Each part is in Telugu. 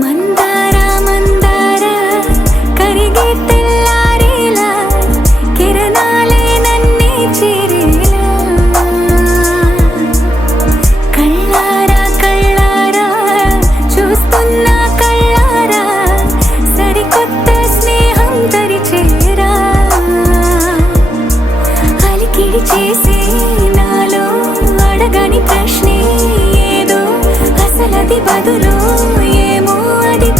మందార మందార కరిగే తెల్లారేలా కిరణాలే నన్నే చేరేలా కళ్ళారా కళ్ళారా చూస్తున్నా కళ్ళారా సరికొత్త స్నేహం తరిచేరా అలికిడి చేసే నాలో అడగని ప్రశ్నే ఏదో అసలది బదులు ఏమో అది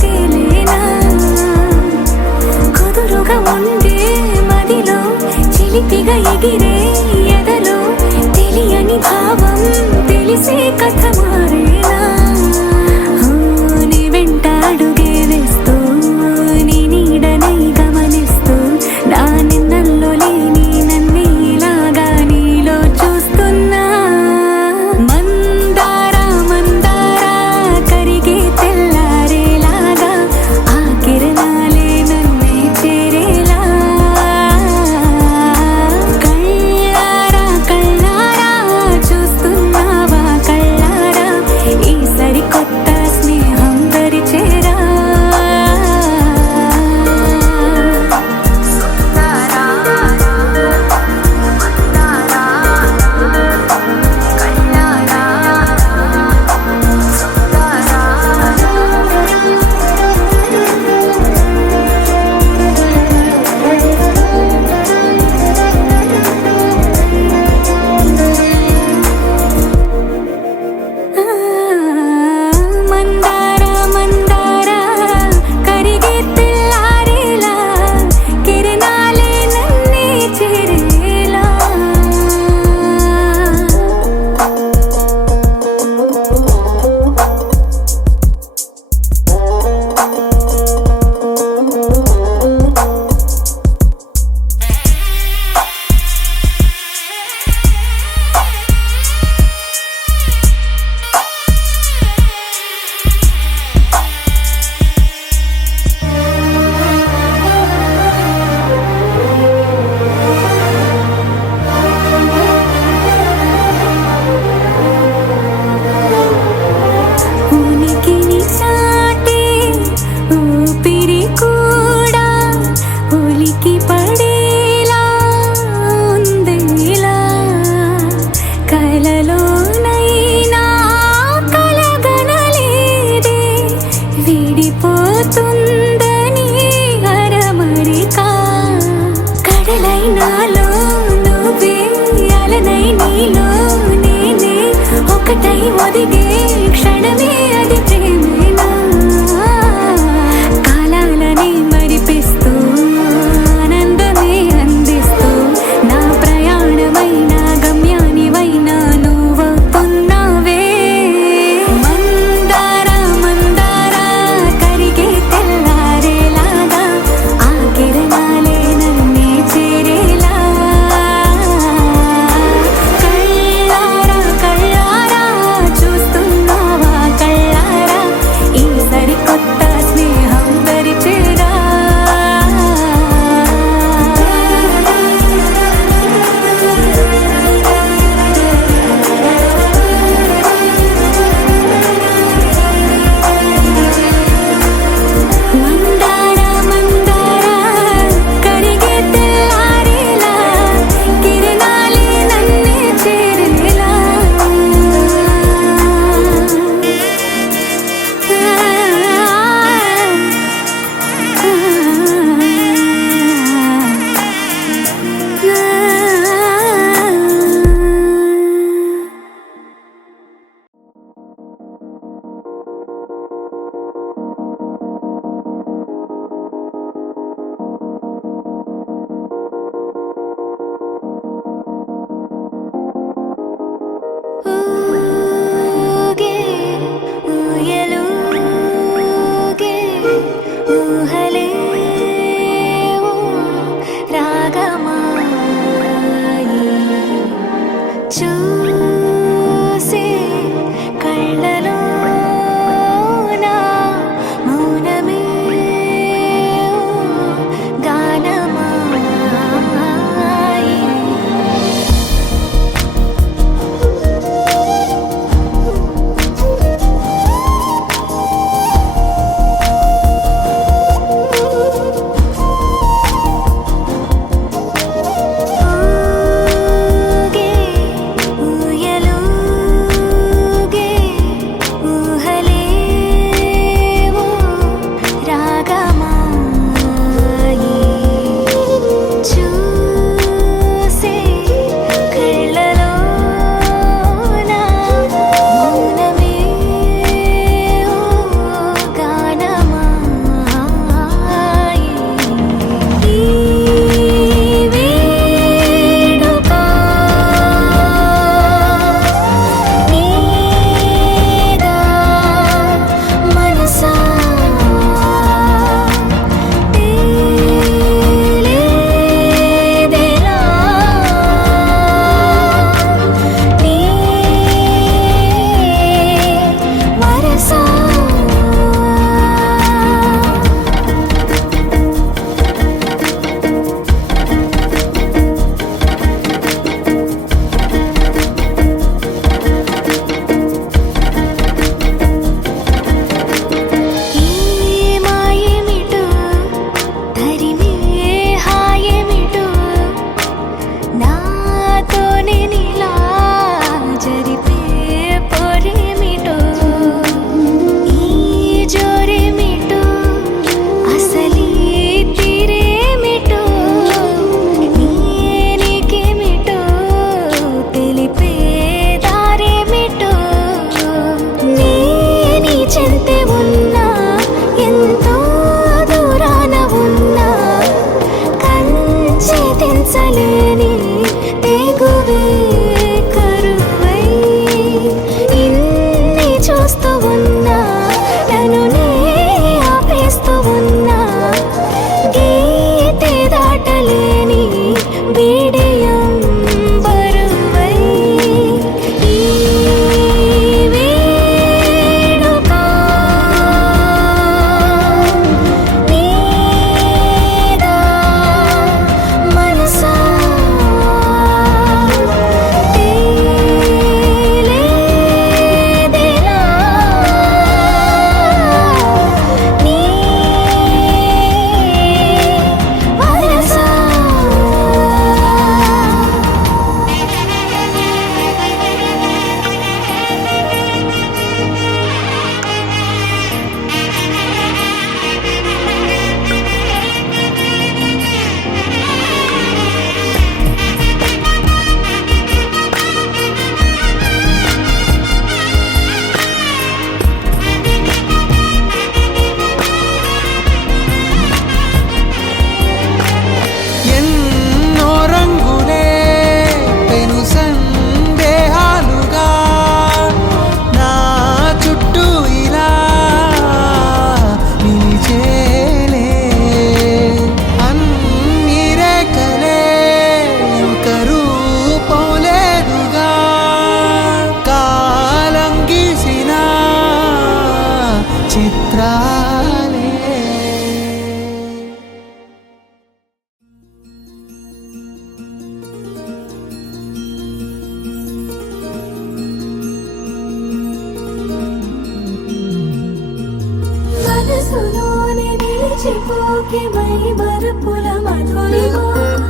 నిలిచిపోకే మై మరుపుల మధురిమా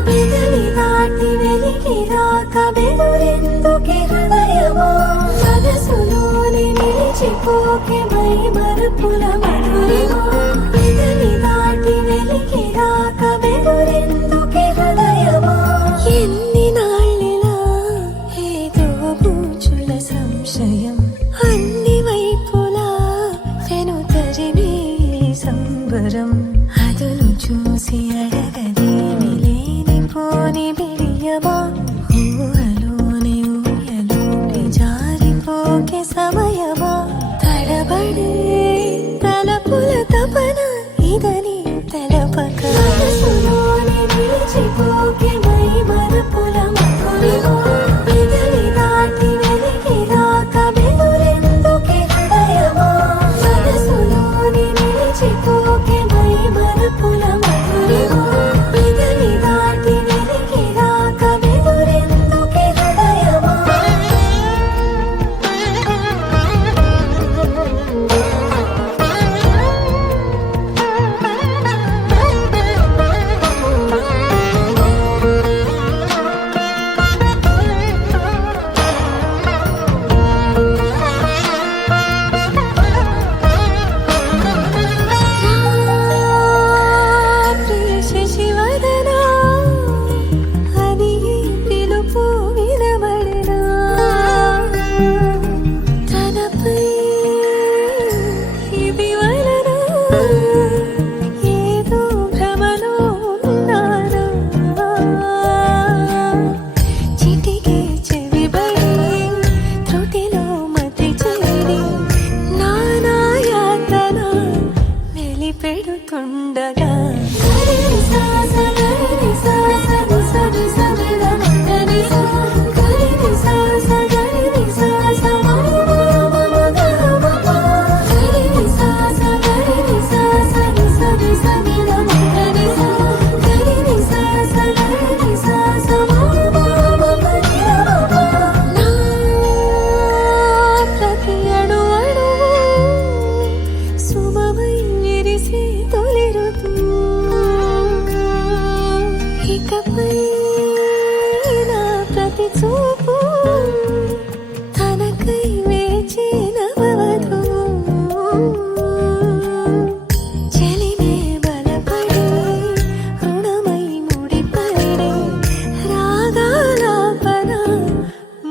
పెదవి దాటి వెలికి రాక బెదురెందుకే హృదయమా మనసులోని నిలిచిపోకే మై మరుపుల మధురిమా పెదవి దాటి వెలికి రాక బెదురెందుకే హృదయమా ఎన్ని నాళ్ళిలా ఏదో పూచుల సంశయం అన్ని వైపులా వెను తరిమే సంబరం అదును చూసి అడగదేమి లేని పోని బిడియమా ఊహలోని ఊయలోని జారిపోకే సమయమా తడబడే తలపుల తపన ఇదని తలపక మనసులోని నిలిచిపోకే మై మరుపుల మధురిమా పెదవి దాటి వెలికి రాక బెదురెందుకే హృదయమా మనసులోని నిలిచిపోకే మై మరుపుల మధురిమా పెదవి దాటి వెలికి రాక బెదురెందుకే హృదయమా శశివదనా అని పిలుపు వినబడనా తనపై ఇది వలన ఏదో భ్రమలో ఉన్నానా చిటికే చెవిబడి త్రుటిలో మతి చేరి నానా యాతన వెలిపెడుతుండగా ప్రతి అణు అణువు సుమమై విరిసే తొలి ఋతువు ఇకపై నా ప్రతి చూపు తనకై వేచి నవవధువు చెలిమే బలపడి రుణమై ముడిపడి రాగాలాపన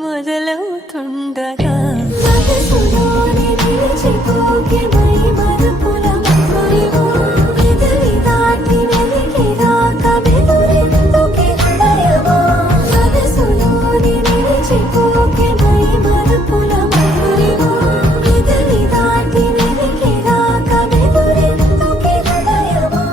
మొదలవుతుండగా మనసులోని నిలిచిపోకే మై మరుపుల మధురిమా పెదవి దాటి వెలికి రాక బెదురెందుకే హృదయమా మనసులోని నిలిచిపోకే మై మరుపుల మధురిమా పెదవి దాటి వెలికి రాక బెదురెందుకే హృదయమా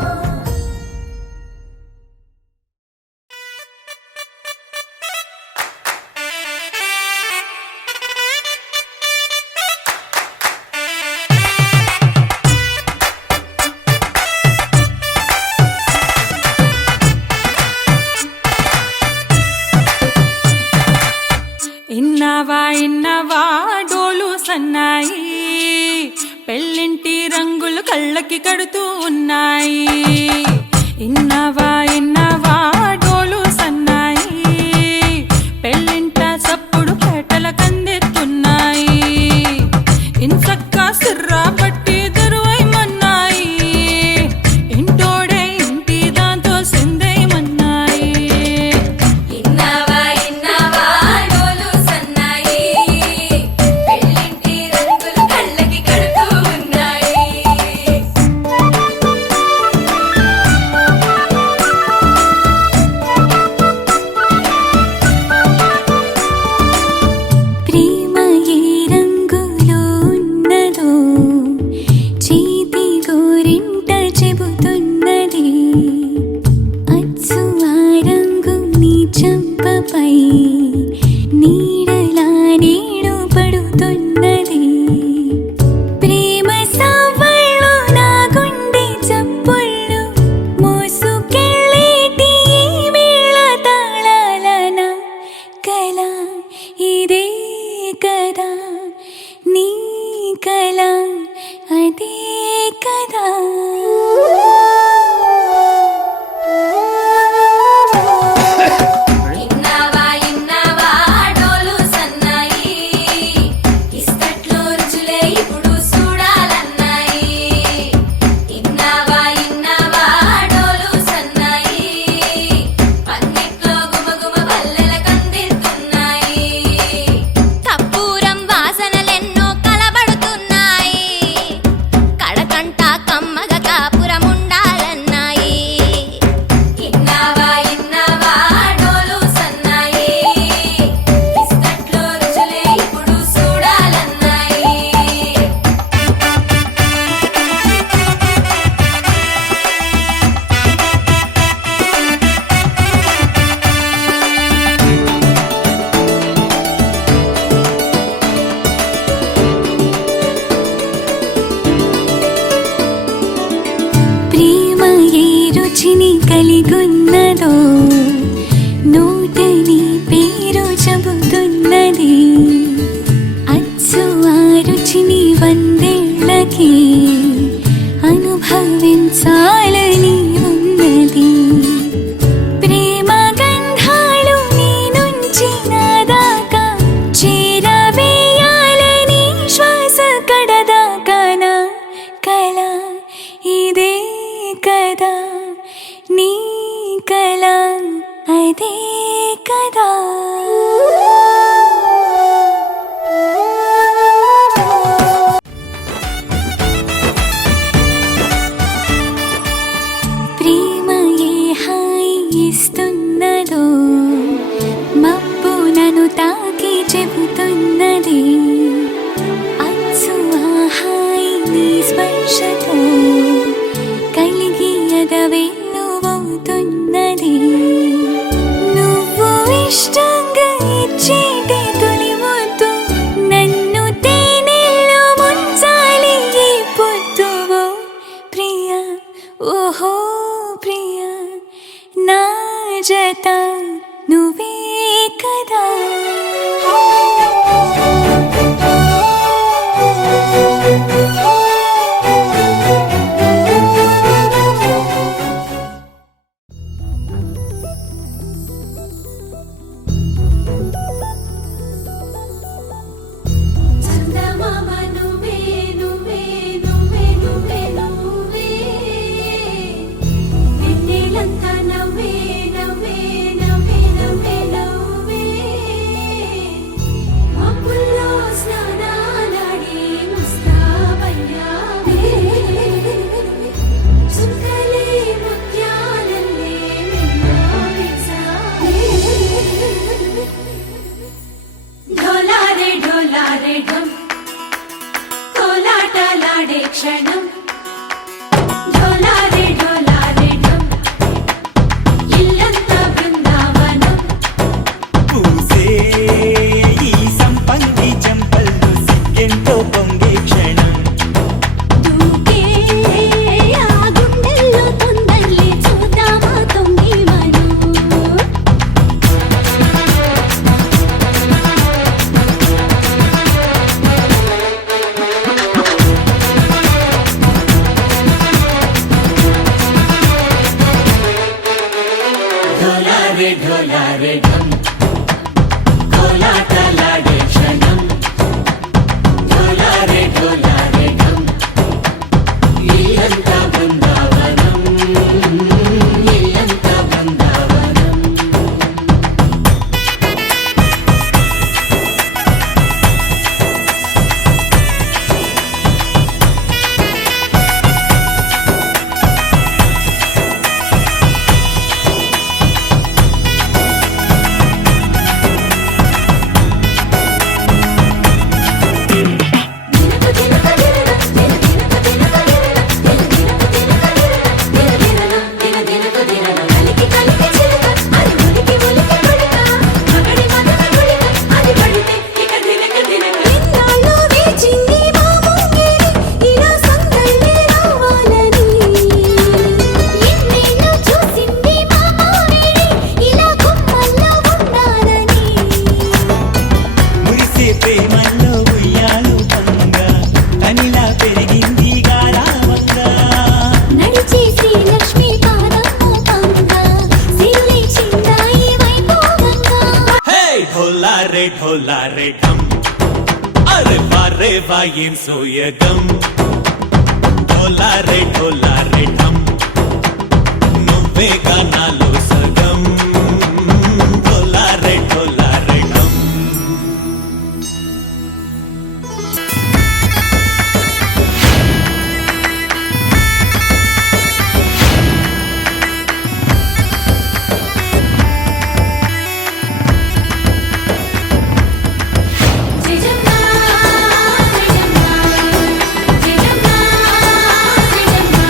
ఇన్నవా డోలు సన్నాయి పెళ్ళింటి రంగులు కళ్ళకి కడుతూ ఉన్నాయి ఇన్నవా డోలు సన్నాయి పెళ్ళింట సప్పుడు పేటల కందెత్తున్నాయి ఇన్సక్క సిర్రా పట్టి దరువైమన్నాయి ఇంటోడే ఇంటి దాంతో సిందేయమన్నాయి ఇన్నవా డోలు సన్నాయి పెళ్ళింటి రంగులు కళ్ళకి కడుతూ ఉన్నాయి రుచిని కలిగున్నదో నోటని పేరు చెబుతున్నది అచ్చు ఆ రుచిని వందేళ్ళకి అనుభవించాలని ఉన్నది ప్రేమ గంధాలు నీ నుంచి నా దాకా చేరవేయాలని శ్వాస కడదాకా నా కళ ఇదే కదా నీ కళ అదే కదా ప్రేమ ఏ హాయి ఇస్తున్నదో మబ్బు నన్ను తాకి చెబుతున్నది అచ్చు ఆ హాయి నీ స్పర్శతో కలిగి ఎదవెల్లువవుతున్నది నువ్వు ఇష్టంగా ఇచ్చేటి తొలి ముద్దు నన్ను తేనెల్లో ముంచాలి ఈ పొద్దువో ప్రియా ఓహో ప్రియా నా జత నువ్వే కదా చందమామ నువ్వే నువ్వే నువ్వే నువ్వే నువ్వే వెన్నెలంతా నవ్వే నవ్వే నవ్వే నవ్వే నవ్వే మబ్బుల్లో స్నానాలాడి ముస్తాబయ్యావే చుక్కలే ముత్యాలల్లే మిన్నావేశావే ఢోలారే ఢోలారే ఢమ్ కోలాటలాడే క్షణం ఢోలారే ఢోలారే ఢమ్ ఇల్లంతా బృందావనం పూసే ఈ సంపంగి చెంపల్లో సిగ్గెంతో పొంగే క్షణం దూకే ఆ గుండెల్లో తొందరలే చూద్దామా తొంగి మనం ఢోలారే ఢోలారే ఢమ్ కోలాటలాడే క్షణం ఢోలారే ఢోలారే ఢమ్ ఇల్లంతా బృందావనం ఇల్లంతా బృందావనం మురిసే ప్రేమల్లో ఉయ్యాలు పంగా తనిలా పెరిగింది గారావంగా నడిచే శ్రీలక్ష్మి పాదము పంగా సిరులే చిందాయి వైభోగంగా హే ఢోలారే ఢోలారే ఢమ్ అరే వారే వా ఏం సోయగం ఢోలారే ఢోలారే ఢమ్ నువ్వే గానాలో సగం ఢోలారే ఢోలారే ఢమ్ జయజమ్మా జయజమ్మా జయజమ్మా జయజమ్మా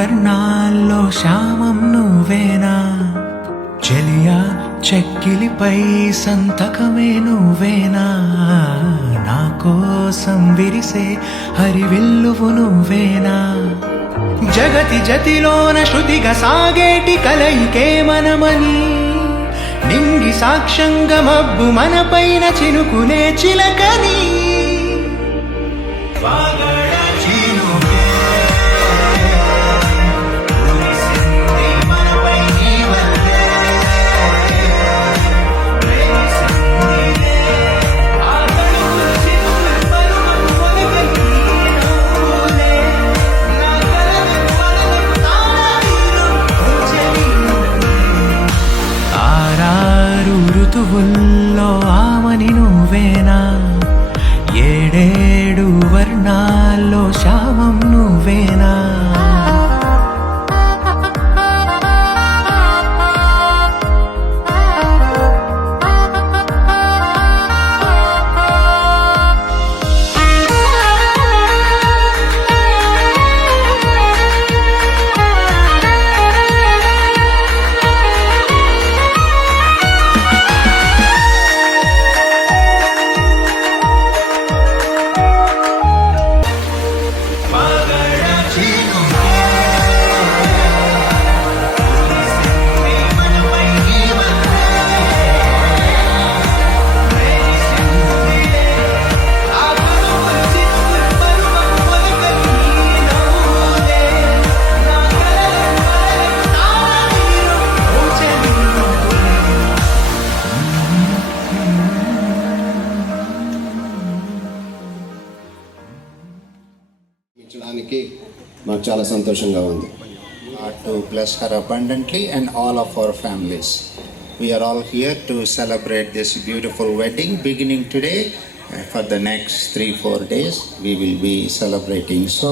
వర్ణాల్లో శ్యామం నువ్వేనా, చెలియా చెక్కిలిపై సంతకమే నువ్వేనా, నా కోసం విరిసే హరివిల్లువు నువ్వేనా, జగతి జతిలోన శృతిగా సాగేటి కలయికే మనమని, నింగి సాక్ష్యంగా మబ్బు మనపైన చినుకునే చిలకని, వాగడ చినుకే కురిసింది మనపై నీ వల్లే, ప్రేమిసిందిలే ఆ కడుపు చినుకుల పరువపు ఒలకని నవ్వులే, నా కలలకు వలలకు తాళాలు ఉంచని ఆరారు ఋతువుల్లో ఆమని నువ్వేనా, ఏడేడు వర్ణాల్లో శ్యామం నువ్వేనా. మాకు చాలా సంతోషంగా ఉంది. To bless her abundantly and all of our families. We are all here to celebrate this beautiful wedding beginning today. For the next 3-4 days we will be celebrating. So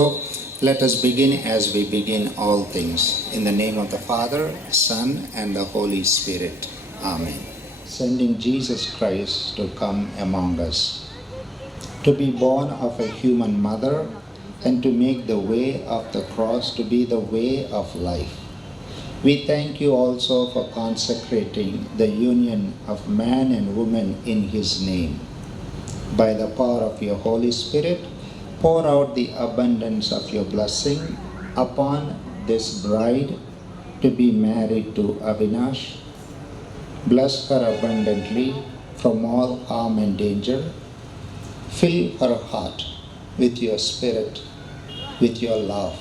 let us begin as we begin all things. In the name of the Father, Son and the Holy Spirit. Amen. Sending Jesus Christ to come among us, to be born of a human mother and to make the way of the cross to be the way of life. We thank you also for consecrating the union of man and woman in his name. By the power of your Holy Spirit, pour out the abundance of your blessing upon this bride to be married to Avinash. Bless her abundantly from all harm and danger. Fill her heart with your spirit, with your love,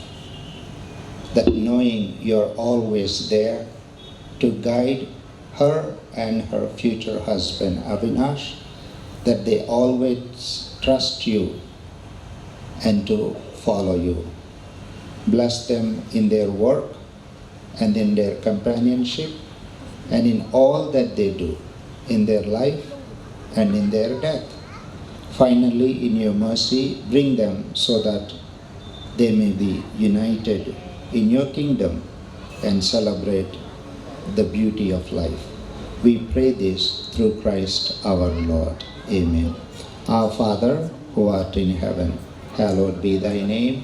that knowing you're always there to guide her and her future husband Avinash, that they always trust you and to follow you. Bless them in their work and in their companionship and in all that they do, in their life and in their death. Finally, in your mercy, bring them so that they may be united in your kingdom and celebrate the beauty of life. We pray this through Christ our Lord. Amen. Our Father, who art in heaven, hallowed be thy name.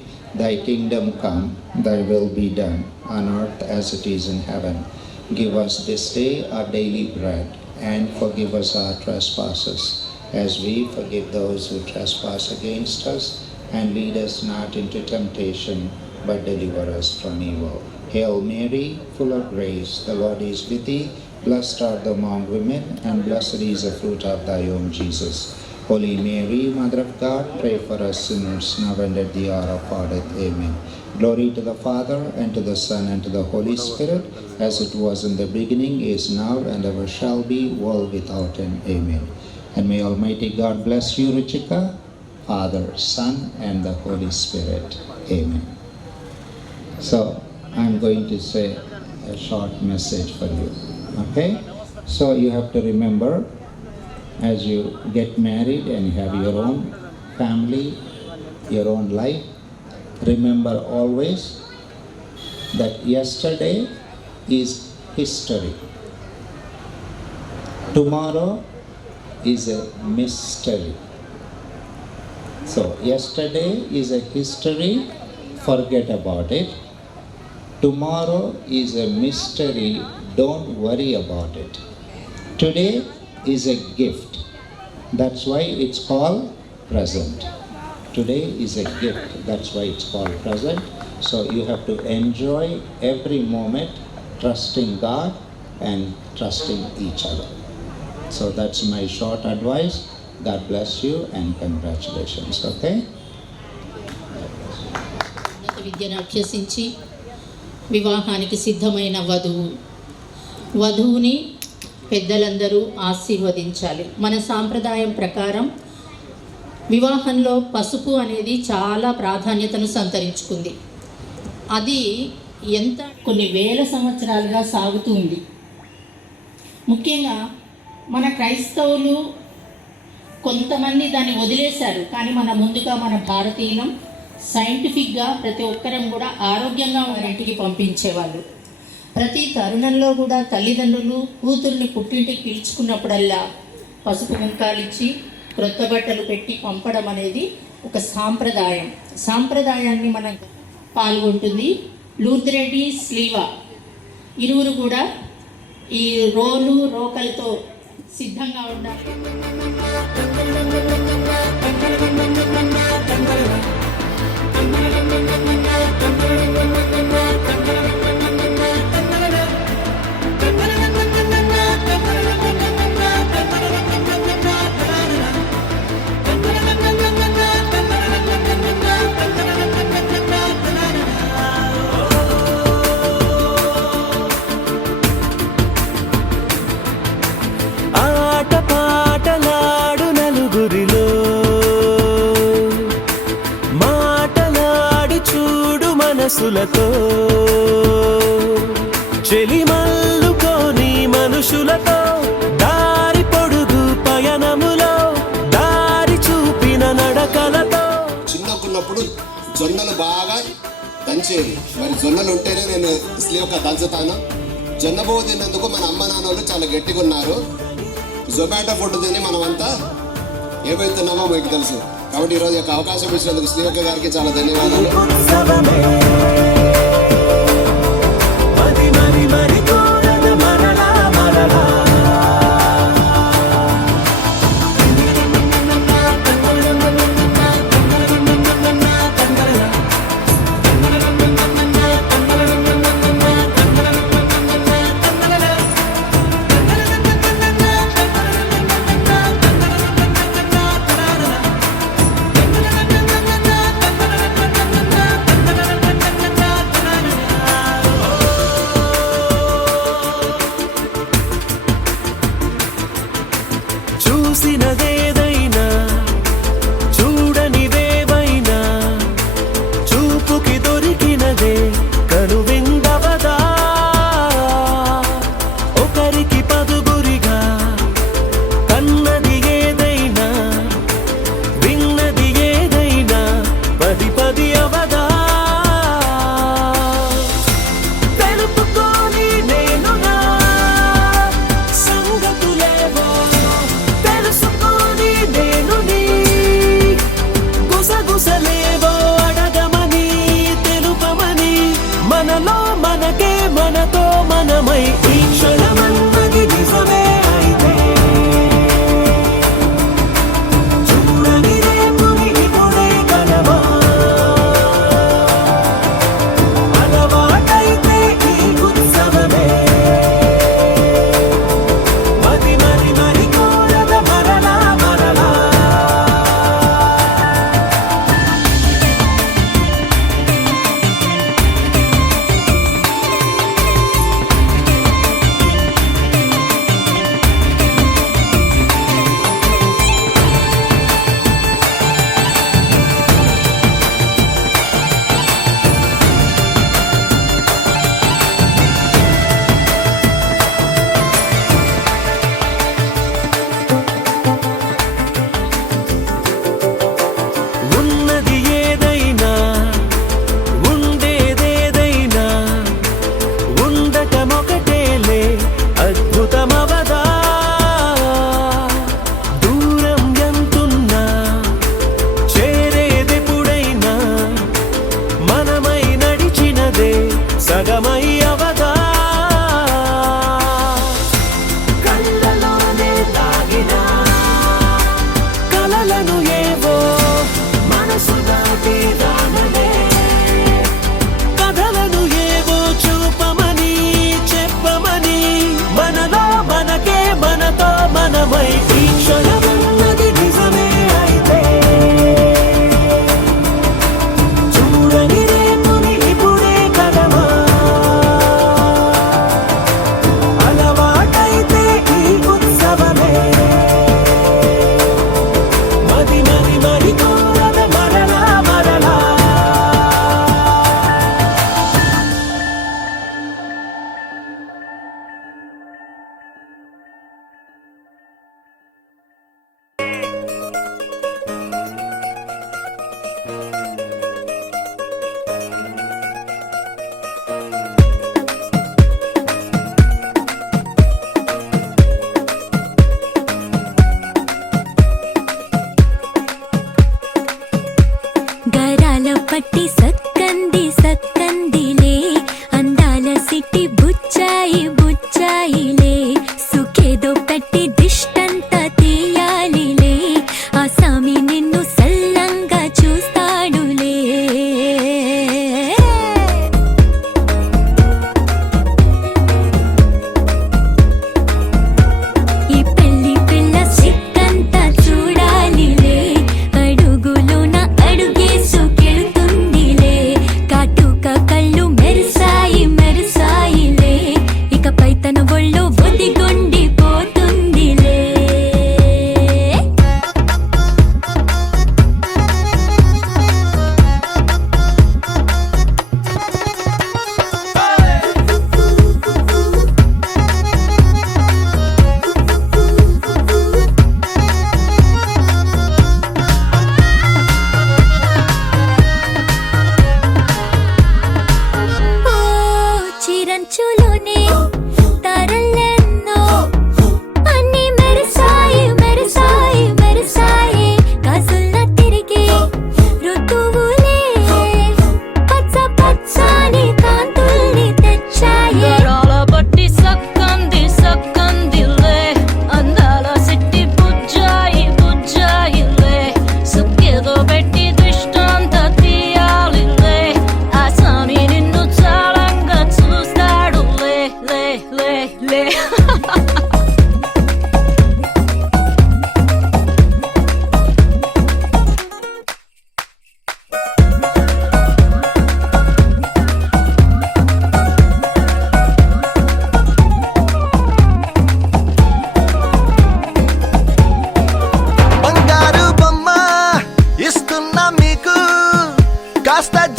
Thy kingdom come, thy will be done, on earth as it is in heaven. Give us this day our daily bread, and forgive us our trespasses, as we forgive those who trespass against us. And lead us not into temptation, but deliver us from evil. Hail Mary, full of grace, the Lord is with thee. Blessed art thou among women, and blessed is the fruit of thy womb, Jesus. Holy Mary, Mother of God, pray for us sinners, now and at the hour of our death. Amen. Glory to the Father, and to the Son, and to the Holy Spirit, as it was in the beginning, is now, and ever shall be, world without end. Amen. And may Almighty God bless you, Ruchika, Father, Son, and the Holy Spirit. Amen. So, I'm going to say a short message for you. Okay? So, you have to remember, as you get married and you have your own family, your own life, remember always that yesterday is history. Tomorrow is a mystery. So, yesterday is a history, forget about it. Tomorrow is a mystery, don't worry about it. Today is a gift. That's why it's called present. Today is a gift. That's why it's called present. So you have to enjoy every moment, trusting God and trusting each other. So that's my short advice. God bless you and congratulations. Okay? ఉన్నత విద్యను అభ్యసించి వివాహానికి సిద్ధమైన వధువుని పెద్దలందరూ ఆశీర్వదించాలి. మన సాంప్రదాయం ప్రకారం వివాహంలో పసుపు అనేది చాలా ప్రాధాన్యతను సంతరించుకుంది. అది కొన్ని వేల సంవత్సరాలుగా సాగుతూ ఉంది. ముఖ్యంగా మన క్రైస్తవులు కొంతమంది దాన్ని వదిలేశారు, కానీ ముందుగా మన భారతీయులం సైంటిఫిక్గా ప్రతి ఒక్కరం కూడా ఆరోగ్యంగా వారింటికి పంపించేవాళ్ళు. ప్రతి తరుణంలో కూడా తల్లిదండ్రులు కూతుర్ని పుట్టింటికి పిలుచుకున్నప్పుడల్లా పసుపు కుంకాలిచ్చి క్రొత్త బట్టలు పెట్టి పంపడం అనేది ఒక సాంప్రదాయాన్ని మనం పాల్గొంటుంది. లూర్దిరెడ్డి స్లీవా ఇరువురు కూడా ఈ రోకలతో సిద్ధంగా ఉండాలి. ఆటపాటలాడు నలుగురిలో మాటలాడి చూడు మనసులతో చెలిమల్లుకోని మనుషులతో దారి పొడుగు పయనములో దారి చూపిన నడకలతో. చిన్నకున్నప్పుడు జొన్నలు బాగా దంచేవి. మరి జొన్నలు ఉంటేనే నేను స్లీవ్గా దంచుతాను. జొన్నబోవు తిన్నందుకు మన అమ్మ నాన్నలు చాలా గట్టిగా ఉన్నారు. జొమాటో ఫుడ్ తిని మనమంతా ఏమవుతున్నామో మీకు తెలుసు. కాబట్టి ఈరోజు యొక్క అవకాశం ఇచ్చినందుకు శ్రీయక్క గారికి చాలా ధన్యవాదాలు.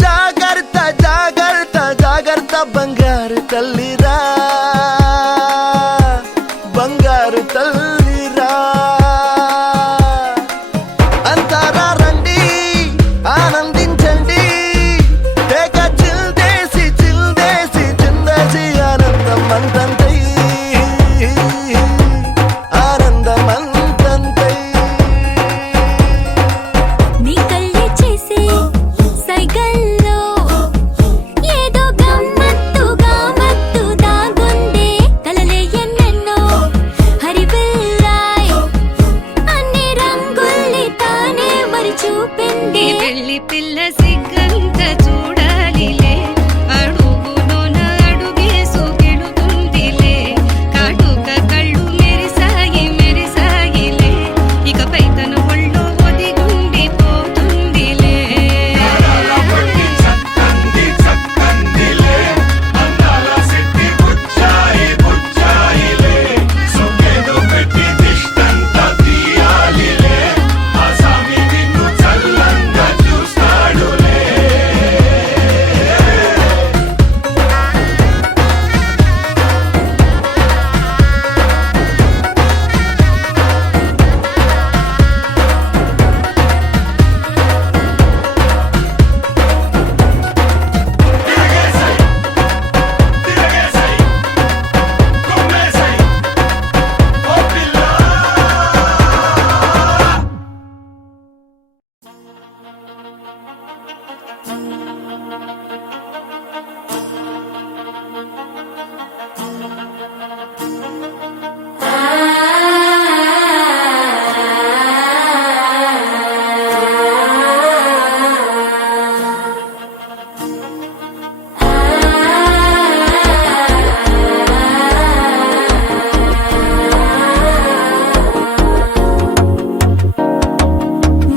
జాగ్రత్త జాగ్రత్త జాగ్రత్త బంగారు తల్లిరా బంగారు తల్లిరా అంతారా రండి ఆనందించండి తెగ చిల్దేసి చిందేసి ఆనందం అంతంతై ఆనందం అంతంతై నీ కళ్ళే చేసే సైగల్లో ఏదో గమ్మత్తుగా మత్తు దాగుందే కలలే ఎన్నెన్నో హరివిల్లాయ్ అన్ని రంగుల్ని తానే మరి చూపింది పెళ్లి పిల్ల సిగ్గంత చూడాలిలే అడుగులోన అడుగేసుకెళుతుందిలే కాటుక కళ్ళు మెరిసాయిలే ఇకపై తన ఒళ్ళో ఒదిగుండిపోతుందిలే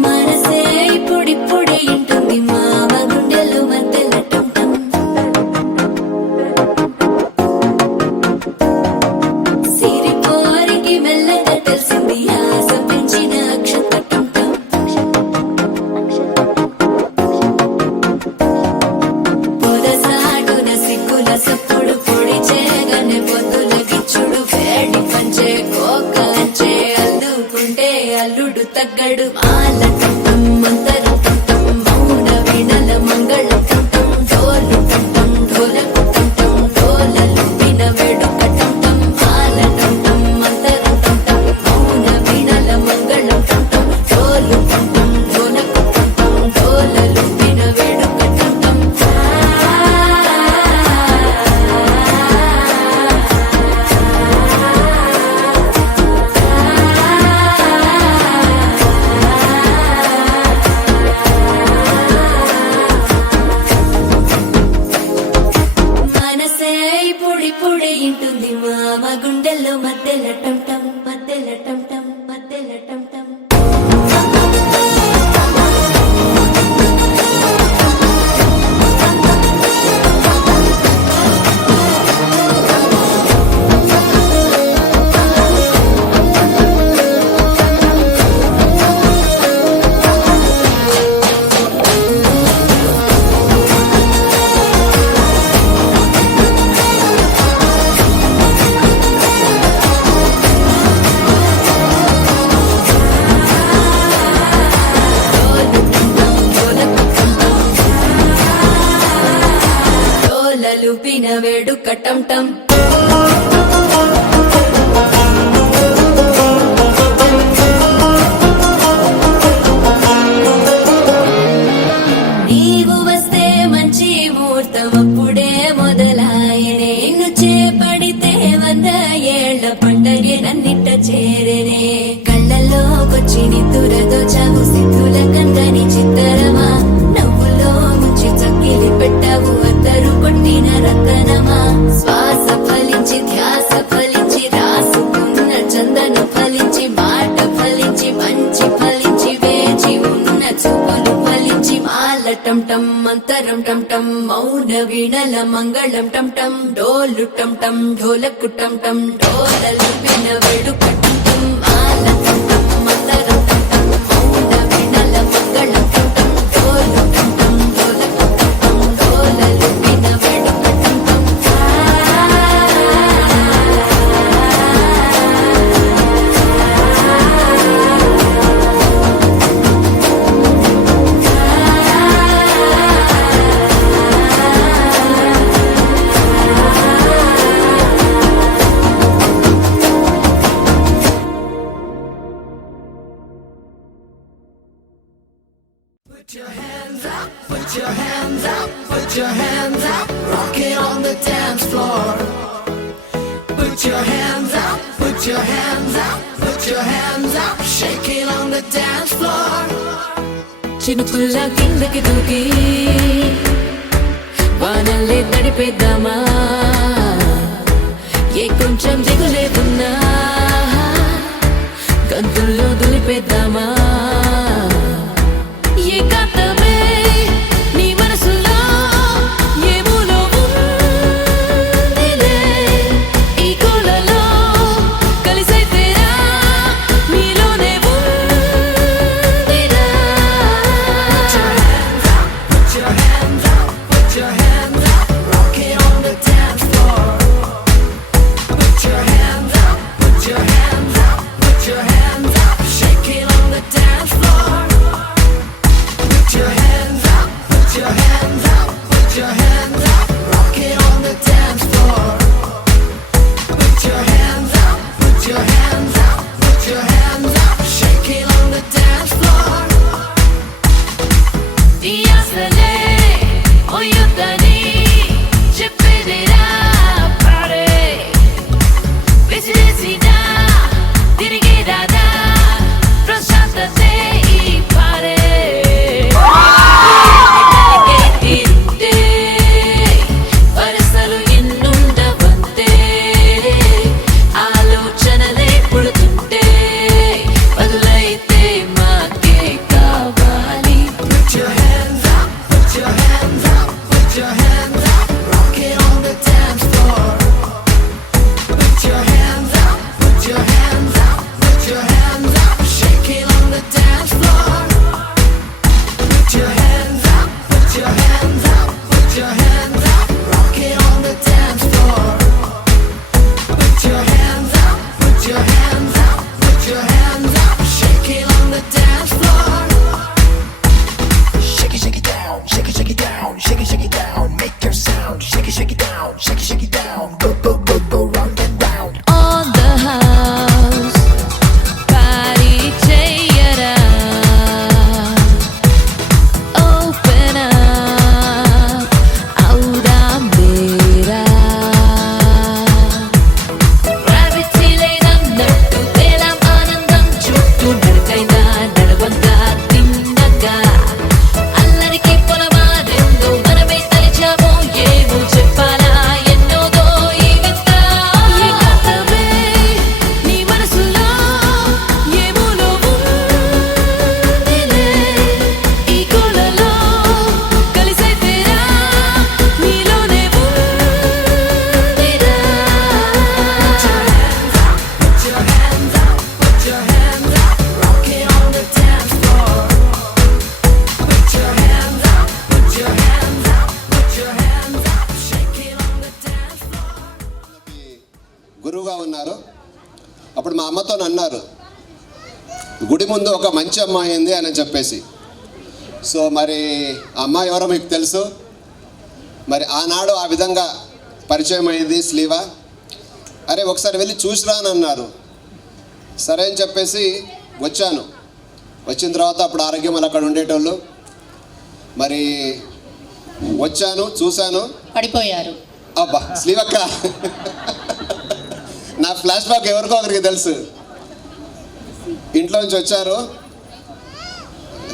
మనసే ఇప్పుడిప్పుడే ఇంటుంది మామ గుండెలు మధ్యల టంటం సిరిపోరికి మెల్లగా తెలిసింది ఆశ పెంచిన అక్షత టంటం పొదసాటున సిగ్గుల సప్పుడు పొడి చేయగానే పొద్దుల గిచ్చుడు వేడి పంచే కోకలంచే అల్లుకుంటే అల్లుడు తగ్గడు మాల టంటం మంతరం టంటం మౌన వీణల మంగళం టంటం డోలు టంటం ఢోలకు టంటం డోలలు విన వేడుక టంటం మాల టంటం మంతరం టంటం మౌన వీణల మంగళం టంటం డోలు టంటం ఢోలకు టంటం డోలలు విన వేడుక టంటం మనసే ఇప్పుడిప్పుడే ఇంటుంది మామ గుండెల్లో మధ్యల టంటం మధ్యల టంటం మధ్యల టంటం డోలలుపిన వేడుక టంటం నీవు వస్తే మంచి ముహూర్తం అప్పుడే మొదలాయనే నిన్ను చేపడితే 100 ఏళ్ల పండగే నన్నిట్ట చేరనే కళ్ళల్లోకొచ్చి నిద్దురతో చావు సిద్ధుల కందని చిత్తరమా నవ్వులో ముంచి చక్కిలి పెట్టావు అద్దరు కొట్టిన రతనమా శ్వాస ఫలించి ధ్యాస ఫలించి రాసుకున్న చందన ఫలించి మాట ఫలించి మంచి ఫలించి వేచి ఉన్న చూపులు ఫలించి మాల టంటం మంతరం టంటం మౌన వీణల మంగళం టంటం డోలు టంటం ఢోలకు టంటం డోలలు విన వేడుక టంటం మాల టంటం మంతరం టంటం మౌన వీణల మంగళం టంటం డోలు టంటం ఢోలకు టంటం hands up, put your hands up, rock it on the dance floor. Put your hands up, put your hands up, put your hands up, shake it on the dance floor. చినుకుల్లా కిందకి దూకి వానల్లే తడిపేద్దామా ఏ కొంచెం దిగులే ఉన్నా గంతుల్లో దులిపేద్దామా ఏ కాంతమే నీ మనసులో ఏ మూలో ఉందిలే ఈ కోలలో కలిసైతేరా నీలోనే ఉందిరా Put your hands up, put your hands up, rock it on the dance floor. Put your hands up, put your hands up, put your hands up, shake it on the dance floor. Put your hands up, put your hands up, put your hands up, rock it on the dance floor. Put your hands up, put your hands up, put your hands up, shake it on the dance floor. Díasele, oyutani, చెప్పేదిరా పాడే విసిరేసినా తిరిగి రాదా ప్రశాంతతే ఈ పాడే కలిగే వరసలు ఎన్నుండవంతే ఆలోచనలే పుడుతుంటే బదులైతే మాకే కావాలి Put your hands up, put your hands up, put your hands up, rock it on the dance floor. Put your hands up, put your hands up, put your hands up, shake it on the dance floor. Put your hands up, put your hands up, put your hands up, rock it on the dance floor. Put your hands up, put your hands up, put your hands up, shake it on the dance floor. Shake it, shake it down, shake it, shake it down, shake it, shake it down, make your sound, shake it down, shake it down, go, go, go, go, round and round. on the house party చేయరా open up అవుదాం బేరా gravity లేదన్నట్టు తేలాం ఆనందం చుట్టూ నడకైనా నడవంగా తిన్నగా అల్లరికి పొలమారిందో మనమే తలిచామో ఏమో చెప్పాలా ఎన్నోదో ఈ వింత ఏ కాంతమే నీ మనసులో ఏ మూలో ఉందిలే ఈ కోలలో కలిసైతేరా నీలోనే ఉందిరా Put your hands up, put your hands up, rock it on the dance floor. Put your hands up, put your hands up, put your hands up, shake it on the dance floor. గురువుగా ఉన్నారు. అప్పుడు మా అమ్మతో అన్నారు, గుడి ముందు ఒక మంచి అమ్మాయి ఉంది అని చెప్పేసి. సో మరి ఆ అమ్మాయి ఎవరో మీకు తెలుసు. మరి ఆనాడు ఆ విధంగా పరిచయం అయింది స్లీవా. అరే ఒకసారి వెళ్ళి చూసిరా అని అన్నారు. సరే అని చెప్పేసి వచ్చాను. వచ్చిన తర్వాత అప్పుడు ఆరోగ్యం వాళ్ళు అక్కడ ఉండేటోళ్ళు. మరి వచ్చాను, చూశాను. పడిపోయారు. అబ్బా స్లీవక్క, నా ఫ్లాష్ బ్యాక్ ఎవరికో ఒకరికి తెలుసు. ఇంట్లో నుంచి వచ్చారు,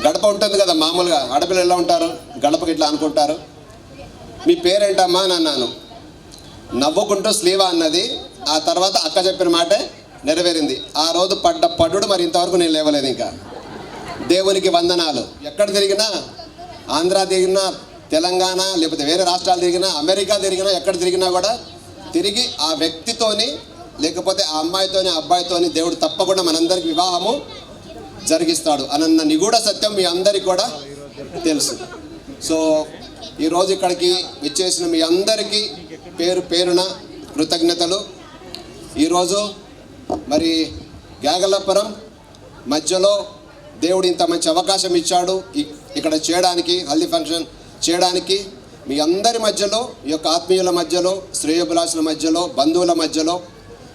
గడప ఉంటుంది కదా మామూలుగా, ఆడపిల్లలు ఎలా ఉంటారు, గడపకి ఇట్లా అనుకుంటారు. మీ పేరేంటమ్మా అని అన్నాను. నవ్వుకుంటూ స్లీవా అన్నది. ఆ తర్వాత అక్క చెప్పిన మాటే నెరవేరింది. ఆ రోజు పడ్డ పడ్డు మరి ఇంతవరకు నేను లేవలేదు. ఇంకా దేవునికి వందనాలు. ఎక్కడ తిరిగినా, ఆంధ్ర తిరిగినా, తెలంగాణ లేకపోతే వేరే రాష్ట్రాలు తిరిగినా, అమెరికా తిరిగినా, ఎక్కడ తిరిగినా కూడా తిరిగి ఆ వ్యక్తితోని లేకపోతే ఆ అమ్మాయితోని ఆ అబ్బాయితోని దేవుడు తప్పకుండా మనందరికి వివాహము జరిగిస్తాడు అన్న నిగూఢ సత్యం మీ అందరికీ కూడా తెలుసు. సో ఈరోజు ఇక్కడికి విచ్చేసిన మీ అందరికీ పేరు పేరున కృతజ్ఞతలు. ఈరోజు మరి గాగలపురం మధ్యలో దేవుడు ఇంత మంచి అవకాశం ఇచ్చాడు ఇక్కడ చేయడానికి, హల్దీ ఫంక్షన్ చేయడానికి. మీ అందరి మధ్యలో, ఈ యొక్క ఆత్మీయుల మధ్యలో, శ్రేయోభిలాషుల మధ్యలో, బంధువుల మధ్యలో,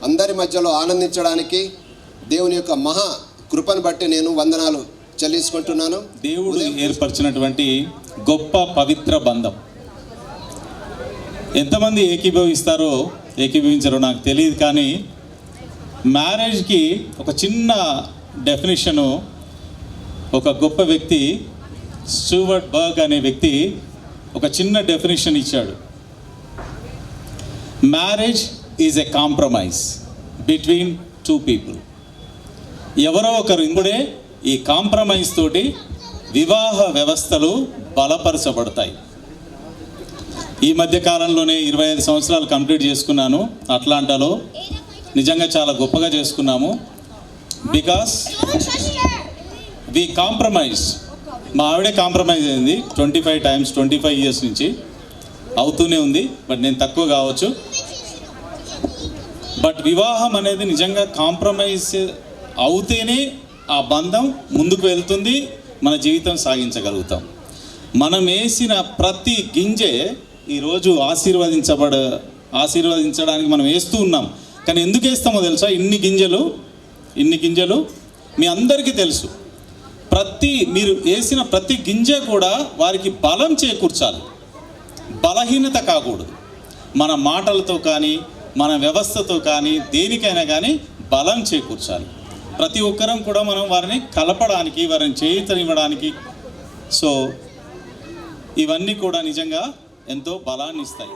అందరి మధ్యలో ఆనందించడానికి దేవుని యొక్క మహా కృపను బట్టి నేను వందనాలు చెల్లించుకుంటున్నాను. దేవుడు ఏర్పరిచినటువంటి గొప్ప పవిత్ర బంధం. ఎంతమంది ఏకీభవించారో నాకు తెలియదు, కానీ మ్యారేజ్కి ఒక చిన్న డెఫినేషను ఒక గొప్ప వ్యక్తి స్టూవర్ట్ బర్గ్ అనే వ్యక్తి ఒక చిన్న డెఫినేషన్ ఇచ్చాడు. Marriage is a compromise between two people. ఎవరో ఒకరు ఇందుడే ఈ కాంప్రమైజ్ తోటి వివాహ వ్యవస్థలు బలపరచబడతాయి. ఈ మధ్య కాలంలోనే 25 సంవత్సరాలు కంప్లీట్ చేసుకున్నాను అట్లాంటాలో. నిజంగా చాలా గొప్పగా చేసుకున్నాము. Because we compromise. మా ఆవిడే కాంప్రమైజ్ అయింది 25 times, 25 years నుంచి అవుతూనే ఉంది. బట్ నేను తక్కువ కావచ్చు. బట్ వివాహం అనేది నిజంగా కాంప్రమైజ్ అవుతేనే ఆ బంధం ముందుకు వెళ్తుంది, మన జీవితం సాగించగలుగుతాం. మనం వేసిన ప్రతి గింజే ఈరోజు ఆశీర్వదించడానికి మనం వేస్తూ ఉన్నాం. కానీ ఎందుకు వేస్తామో తెలుసా? ఇన్ని గింజలు మీ అందరికీ తెలుసు. మీరు వేసిన ప్రతి గింజ కూడా వారికి బలం చేకూర్చాలి, బలహీనత కాకూడదు. మన మాటలతో కానీ మన వ్యవస్థతో కానీ దేనికైనా కానీ బలం చేకూర్చాలి. ప్రతి ఒక్కరం కూడా మనం వారిని కలపడానికి, వారిని చేయూతనివ్వడానికి. సో ఇవన్నీ కూడా నిజంగా ఎంతో బలాన్ని ఇస్తాయి.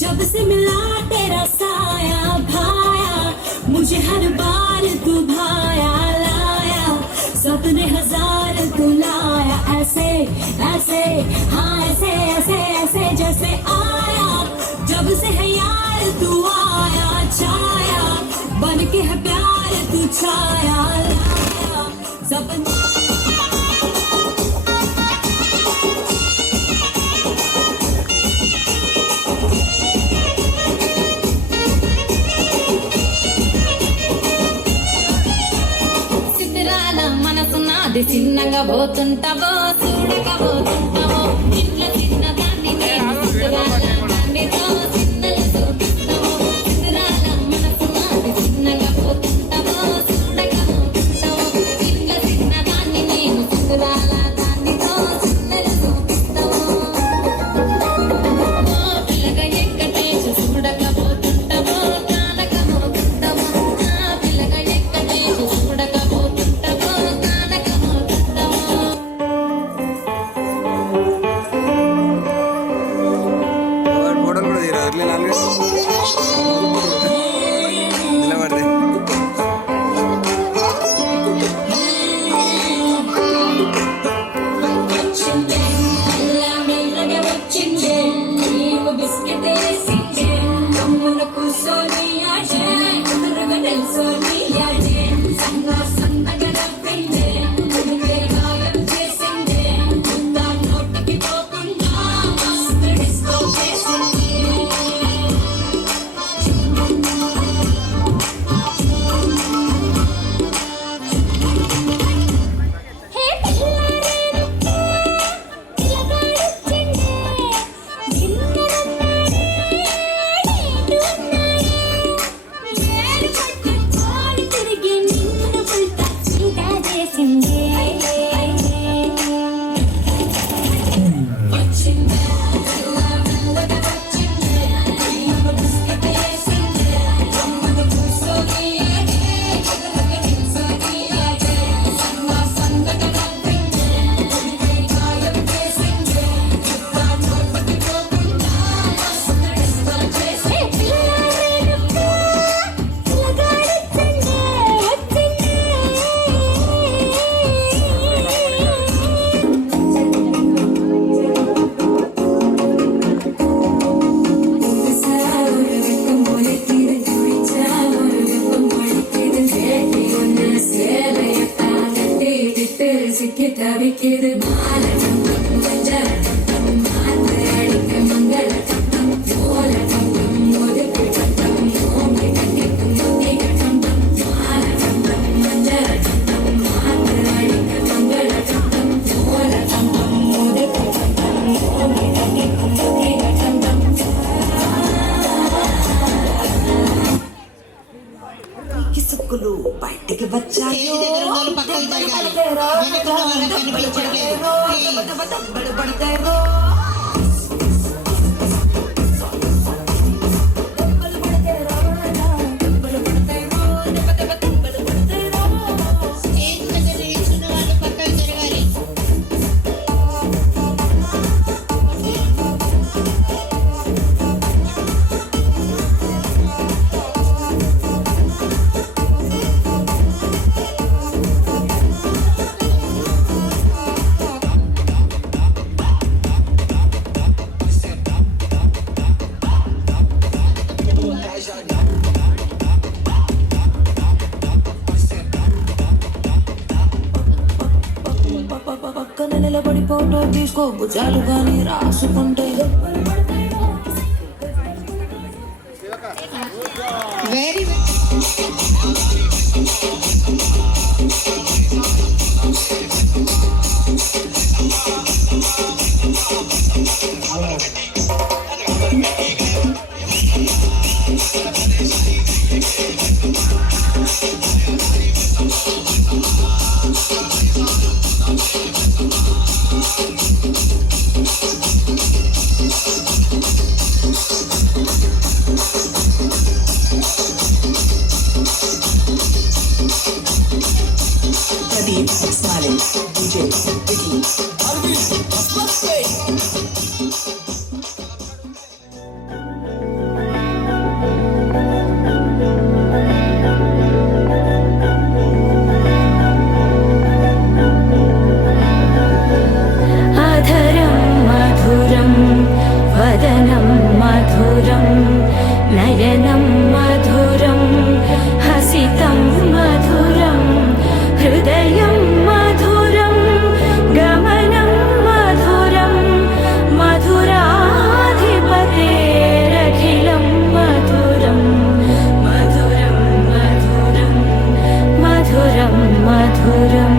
जब से मिला तेरा साया भाया, मुझे हर बार तू भाया लाया, सपने हजार तू लाया, ऐसे ऐसे हाँ ऐसे ऐसे ऐसे जैसे आया, जब से है यार तू आया, छाया बन के है प्यार तू छाया लाया, सपने చిన్నగా పోతుంటావో చూడకపోతుంటావో చిన్న చిన్న దాన్ని నేను దాన్నితో చిన్నలు చూపిస్తావో చిన్నరాల మనసు నాది చిన్నగా పోతుంటావో చూడకపోతుంటావో చిన్న చిన్న దాన్ని నేను చిన్నరాల దాన్నితో చిన్నలు చూపిస్తావో పిల్లగా ఎక్కటేసి చూడకపోతుంటావో కానకపోతుంటావో పిల్లగా ఎక్కటేసి చూడకపోతుంటావో వచ్చిందే స్టేజ్ దగ్గర ఉన్న వాళ్ళు పక్కకు జరగాలి, వెనుకున్న వాళ్ళకి కనిపించట్లేదు. స్టేజ్ దగ్గర నిల్చున్న వాళ్ళు పక్కకు జరగాలి. పక్కన నిలబడి ఫోటో తీసుకో భుజాలు గాని రాసుకుంటే వెరీ అధరం మధురం వదనం మధురం నయనం మధురం హసితం మధురం హృదయం మధురం గమనం మధురం మధురాధిపతేరఖిలం మధురం మధురం మధురం మధురం మధురం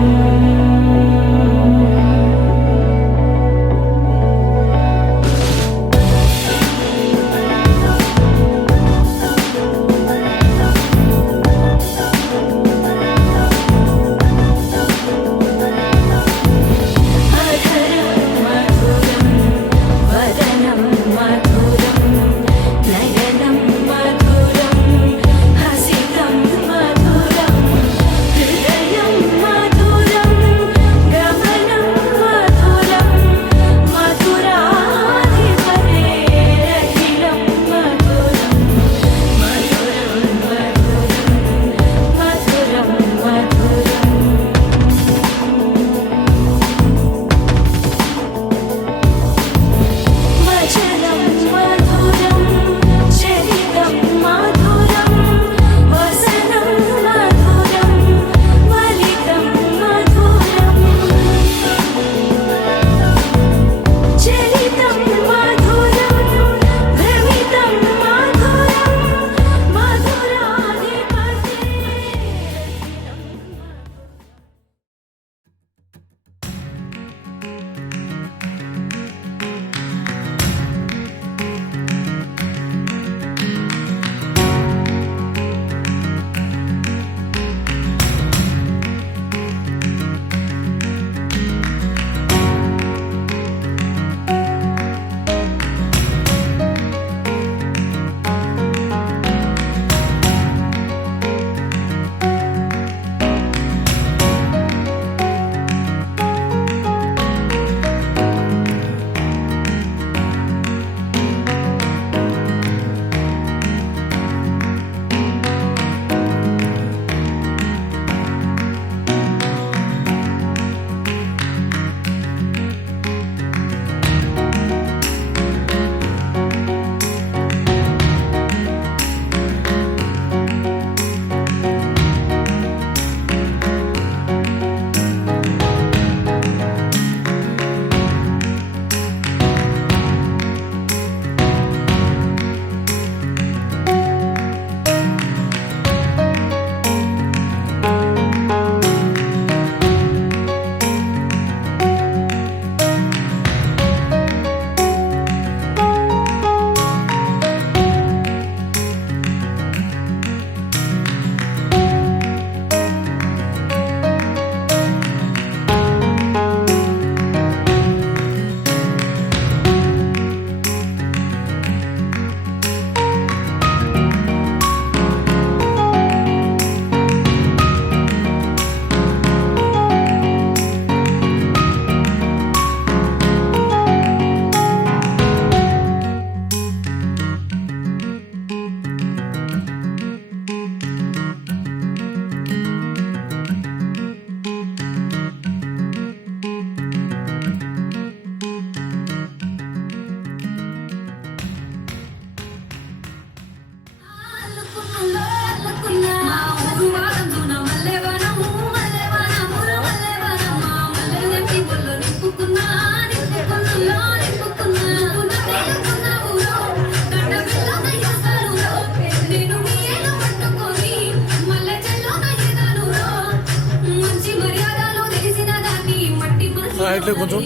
హైట్లే కొంచెం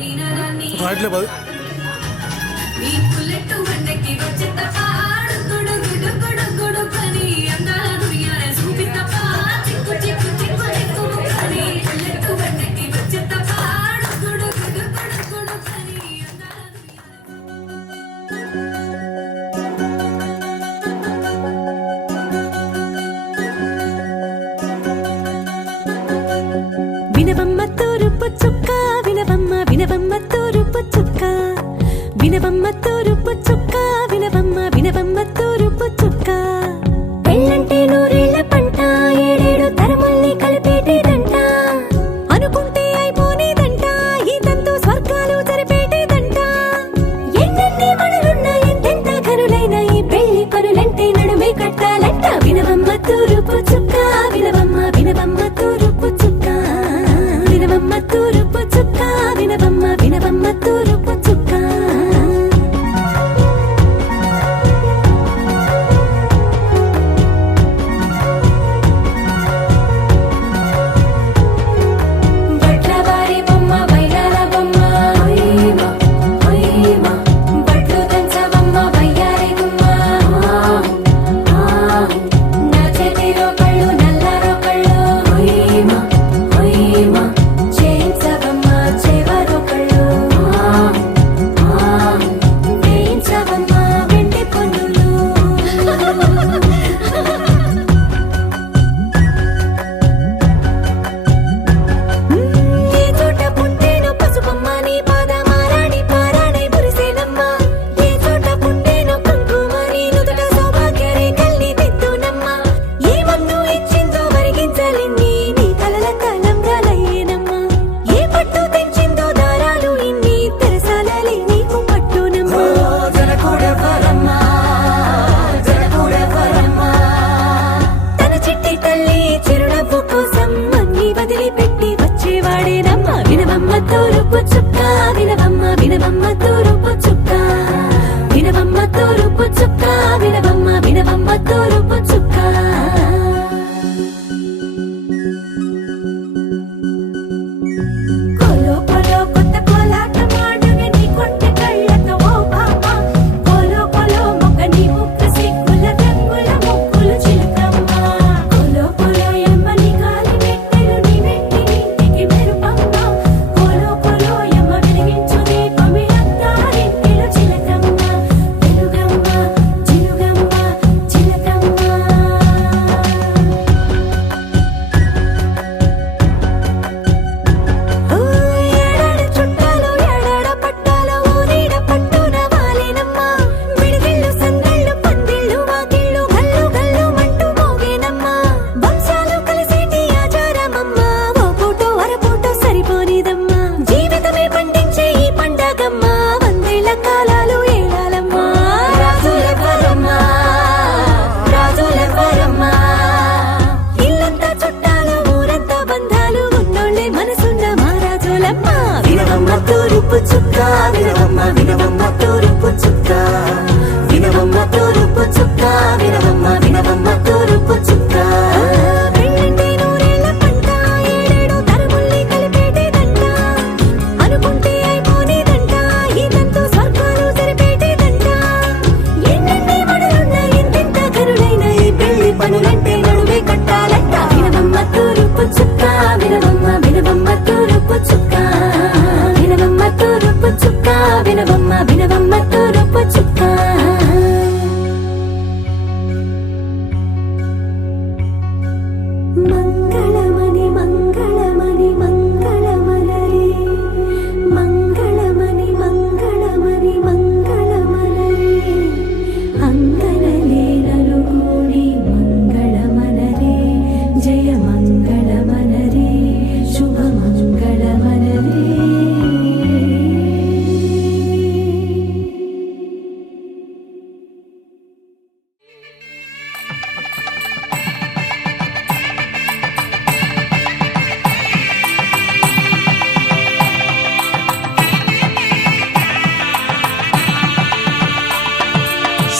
హైట్లే పది ఈ బుల్లెట్ బండకి వచ్చే తప్ప గుడు గుడు గుడు గుడు పని అందాల దునియానే చూపి తప్ప చిక్కు చిక్కు చిక్కు చిక్కు పని బుల్లెట్ బండకి వచ్చే తప్ప గుడు గుడు గుడు గుడు పని అందాల వినవమ్మ తూరుపు చుక్క వినవమ్మ వినవమ్మ తూరుపు చుక్క వినవమ్మ తూరుపు చుక్క వినవమ్మ వినవమ్మ తూరుపు చుక్క పెళ్ళంటే నూరేళ్ల పంట ఏడేడు తరముల్ని కలిపేటేదంట అనుకుంటే అయిపోనేదంట ఈ తంతు స్వర్గాలు జరిపేటేదంట ఎన్నెన్ని మనులున్న ఎంతెంత కనులైన ఈ పెళ్లి పనులంటే నడుమే కట్టాలంట వినవమ్మ తూరుపు చుక్క వినవమ్మ వినవమ్మ తూరుపు చుక్క వినవమ్మ తూరుపు చుక్క వినవమ్మ వినవమ్మ తూరుపు చుక్క బట్లవారి బొమ్మ వైరాల బొమ్మ హొయ్యమ హొయ్యమ బట్లు దంచవమ్మ వయ్యారి గుమ్మ నా చేతిలో కళ్ళు నల్లారో కళ్ళు హొయ్యమ హొయ్యమ చేయించవమ్మ చేవరో కళ్ళు వేయించవమ్మ వెండి పొన్నులు ఏ చోట పుట్టేనో పసుపమ్మ నీ పాదమారాడి పారాడై మురిసేనమ్మ ఏ చోట పుట్టేనో కుంకుమ నీ నుదుట సౌభాగ్య రేఖల్ని దిద్దునమ్మ ఏ మన్ను ఇచ్చిందో వరిగించలిన్ని నీ తలల తలంబ్రాలయ్యేనమ్మ ఏ పట్టు తెచ్చిందో దారాలు ఇన్ని తెరసాలలి నీకు పట్టునమ్మ జనకూడవరమ్మ జనకూడవరమ్మ తన చిట్టి తల్లి చిరునవ్వు కోసం అన్ని వదిలిపెట్టి వచ్చేవాడేనమ్మ వినవమ్మ తూరుపు చుక్క వినవమ్మ వినవమ్మ తూరుపు చుక్క వినవమ్మ తూరుపు చుక్క వినవమ్మ వినవమ్మ తూరుపు చుక్క కోలో కోలో కొత్త కోలాట మాడుగే నీ కొంటె కళ్ళతో ఓ బామ్మ కోలో కోలో మొగ్గ నీ ముక్కు సిగ్గుల రంగుల ముక్కులు చిలకమ్మ కోలో కోలో ఎమ్మ నీ కాలి మెట్టెలు నీ వెట్టి ఇంటికి మెరుపమ్మ కోలో కోలో ఎమ్మ వెలిగించు దీపమి అత్తారింటిలో చిలకమ్మ వెలుగమ్మ చిలుగమ్మ చిలకమ్మ ఏడాడ చుట్టాలు ఏడాడ పట్టాలు ఊరీడ పట్టున వాలేనమ్మ విడిదిళ్ళు సందళ్ళు పందిళ్ళు వాకిళ్ళు గల్లు గల్లు మంటూ మోగేనమ్మ వంశాలు కలిసేటి ఆచారమమ్మ ఓ పూటో అరపూటో సరిపోనిదమ్మ జీవితమే పండించే ఈ పండగమ్మ వందేళ్ల కాలాలు ఏలాలమ్మ రాజులెవ్వరమ్మ రాజులెవ్వరమ్మ ఇల్లంతా చుట్టాలు ఊరంతా బంధాలు ఉన్నోళ్ళే మనసున్న మహారాజులమ్మ వినవమ్మ తూరుపు చుక్క వినవమ్మ వినవమ్మ తూరుపు చుక్క వినవమ్మ తూరుపు చుక్క వినవమ్మ వినవమ్మ తూరుపు చుక్క పెళ్ళంటే నూరేళ్ల పంట ఏడేడు తరముల్ని కలిపేటేదంట అనుకుంటే అయిపోనేదంట ఈ తంతు స్వర్గాలు జరిపేటేదంట ఎన్నెన్ని మడులున్న ఎంతెంత కరులైన ఈ పెళ్లి పనులంటే నడుమే కట్టాలంట వినవమ్మ తూరుపు చుక్క వినవమ్మ వినవమ్మ తూరుపు చుక్క వినవమ్మ తూరుపు చుక్క వినవమ్మ వినవమ్మ తూరుపు చుక్క మంగళమణి మంగళమణి మంగళమలరే మంగళమణి మంగళమణి మంగళమలరే అంగనలే నలుగూడి మంగళమనరే జయ మంగళమనరే శుభ మంగళమనరే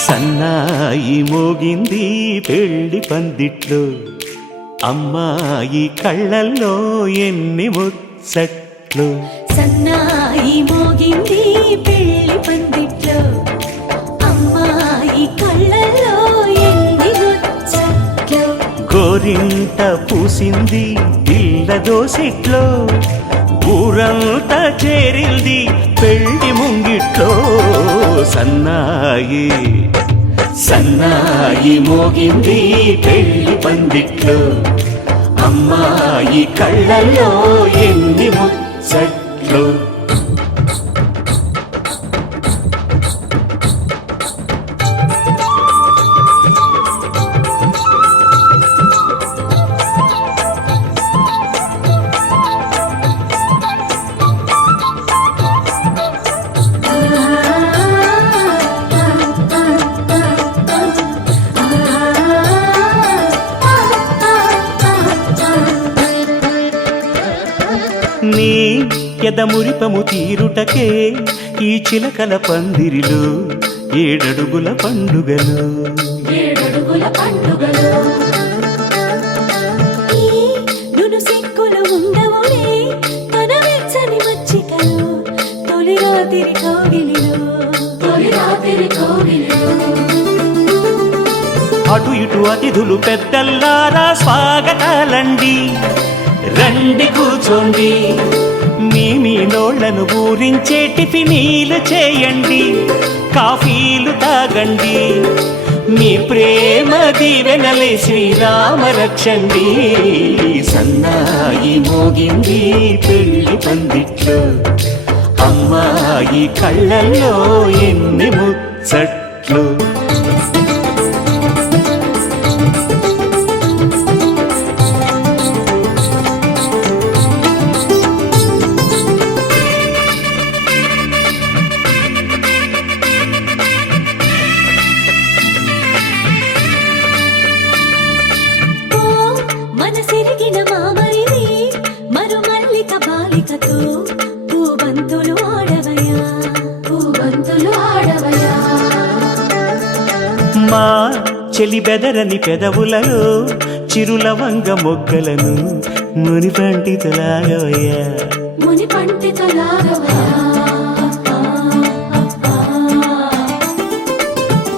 సన్నాయి మోగింది పెళ్లి పందిట్లో అమ్మాయి కళ్ళల్లో ఎన్ని ముచ్చట్లు సన్నాయి మోగింది పెళ్లి పందిట్లో అమ్మాయి కళ్ళల్లో ఎండి ముచ్చట్లు గోరింట పూసింది పిల్ల దోసిట్లో ఊరంతా చేరింది పెళ్లి ముంగిట్లో సన్నాయి సన్నాయి మోగింది పెళ్లి పందిట్లో అమ్మాయి కళ్ళల్లో ఎన్ని ముచ్చట్లు నీ ఎదమురిపము తీరుటకే ఈ చిలకల పందిరిలో ఏడడుగుల పండుగలు ఏడడుగుల పండుగలు ఈ నును సిక్కులు ఉండవులే తన వెచ్చని మచ్చికలు తొలి రాత్రి కోగిలిలో అటు ఇటు అతిథులు పెద్దల్లారా స్వాగతాలండి రండి కూర్చోండి మీ నోళ్లను ఊరించే టిఫినీలు చేయండి కాఫీలు తాగండి మీ ప్రేమ దీవెనలే శ్రీరామ రక్షండి సన్నాయి మోగింది పెళ్లి పందిట్లో అమ్మాయి కళ్ళల్లో ఎన్ని ముచ్చట్లు మనసిరిగిన మామరిది మరుమల్లిక బాలికతో పూబంతులు ఆడవయా మా చెలి బెదరని పెదవులలో చిరులవంగ మొగ్గలను మునిపంటితలాగవయ్యా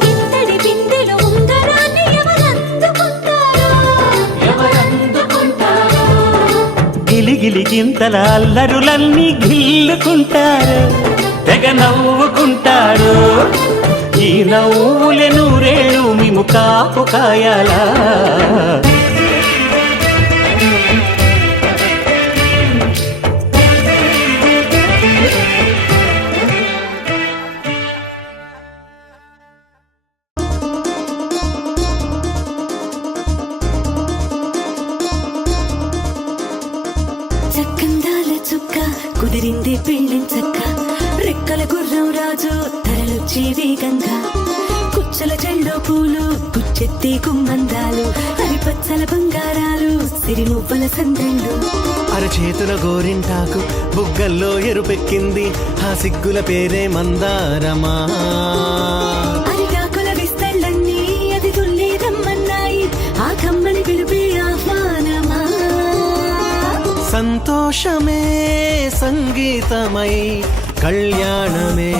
ఇంతటి బిందెలో ఉంగరాన్ని ఎవరందుకుంటారో గిలిగిలి గింతల అల్లరులన్నీ గిల్లుకుంటారు తెగ నవ్వుకుంటారు ఈ నవ్వులే నూరేళ్ళు మేము కాపు కాయాలా చక్కందాల చుక్క కుదిరింది పెళ్ళించక్క రెక్కల గుర్రం రాజు తరలొచ్చి వేగంగా కుచ్చల చెల్లో పూలు కుచ్చెత్తి కుమ్మందాలు హరిపచ్చల బంగారాలు సిరిమువ్వల సందళ్ళు అరచేతుల గోరింటాకు బుగ్గల్లో ఎరుపెక్కింది ఆ సిగ్గుల పేరే మందారమా అరిటాకుల విస్తళ్ళన్నీ అది తుల్లి రమ్మన్నాయి ఆ కమ్మని పిలిపి ఆహ్వానమా సంతోషమే సంగీతమై కళ్యాణమే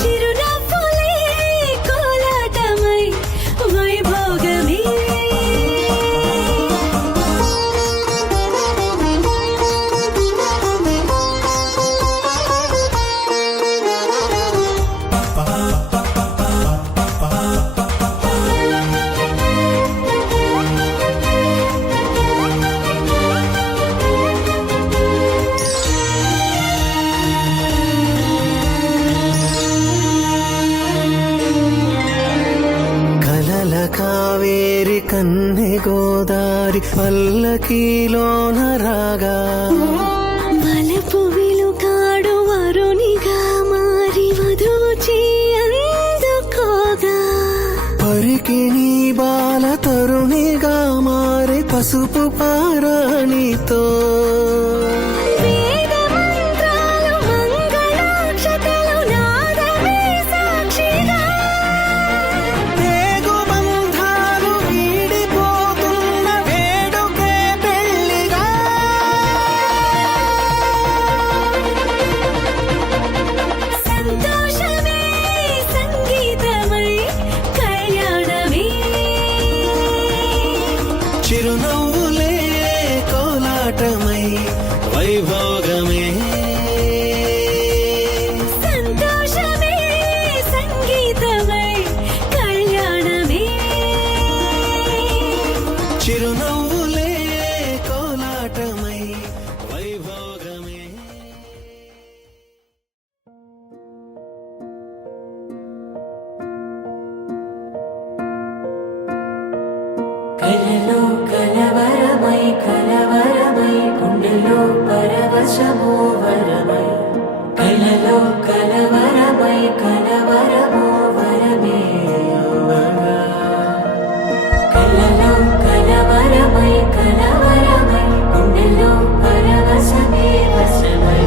చిరునవ్వులే కోలాటమై వైభోగమే కావేరి కన్నె గోదారి పల్లకీలోన రాగా మలపు విలుకాడు వరునిగా మారి వధూచి అందుకోగా పరికిణి బాల తరుణిగా మారి పసుపు పారాణితో వేద మంత్రాలు మంగళాక్షతలు నాదమే సాక్షిగా రేగు బంధాలు వీడిపోతున్న వేడుకే పెళ్లిగా కోలాటమై వైభోగమే సంతోషమే సంగీతమై కళ్యాణమే చిరునవ్వులే కోలాటమై వైభోగమే కలలో కలవరమై కలవరమై గుండెలో పరవశమో వరమై కలలో కలవరమై కలవరమో వరమే యువగా కలలో కలవరమై కలవరమై గుండెలో పరవశమే వశమై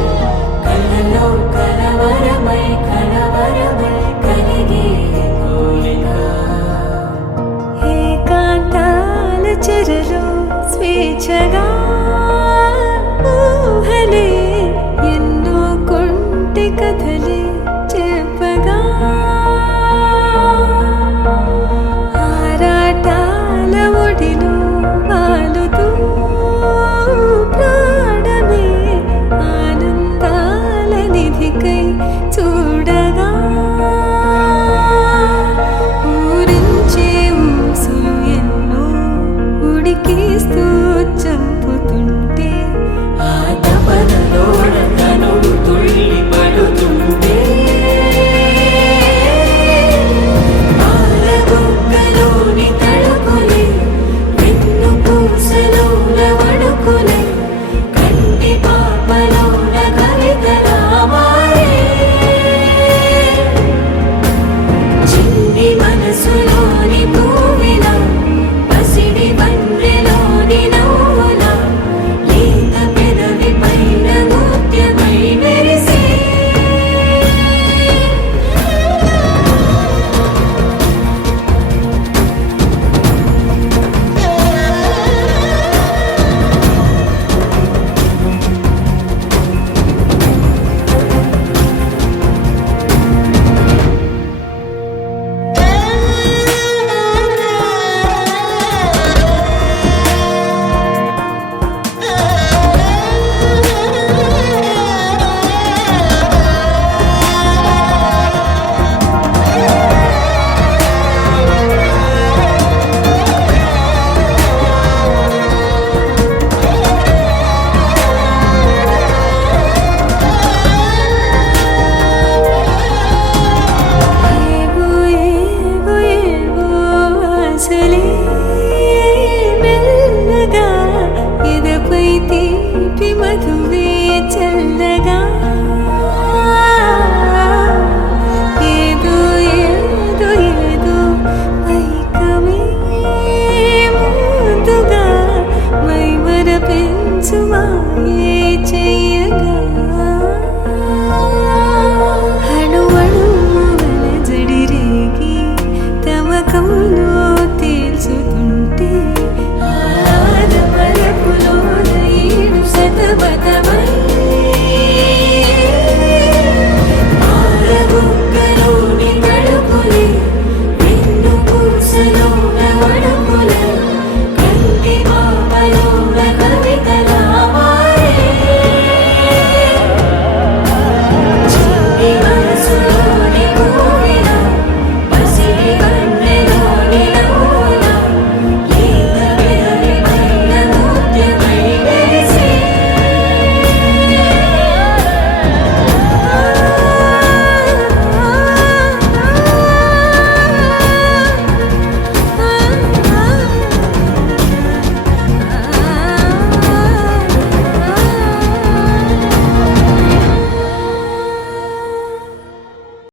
కలలో కలవరమై కలవరమై కలిగే కోరిక ఏకాంతాల చెరలో స్వేచ్ఛగా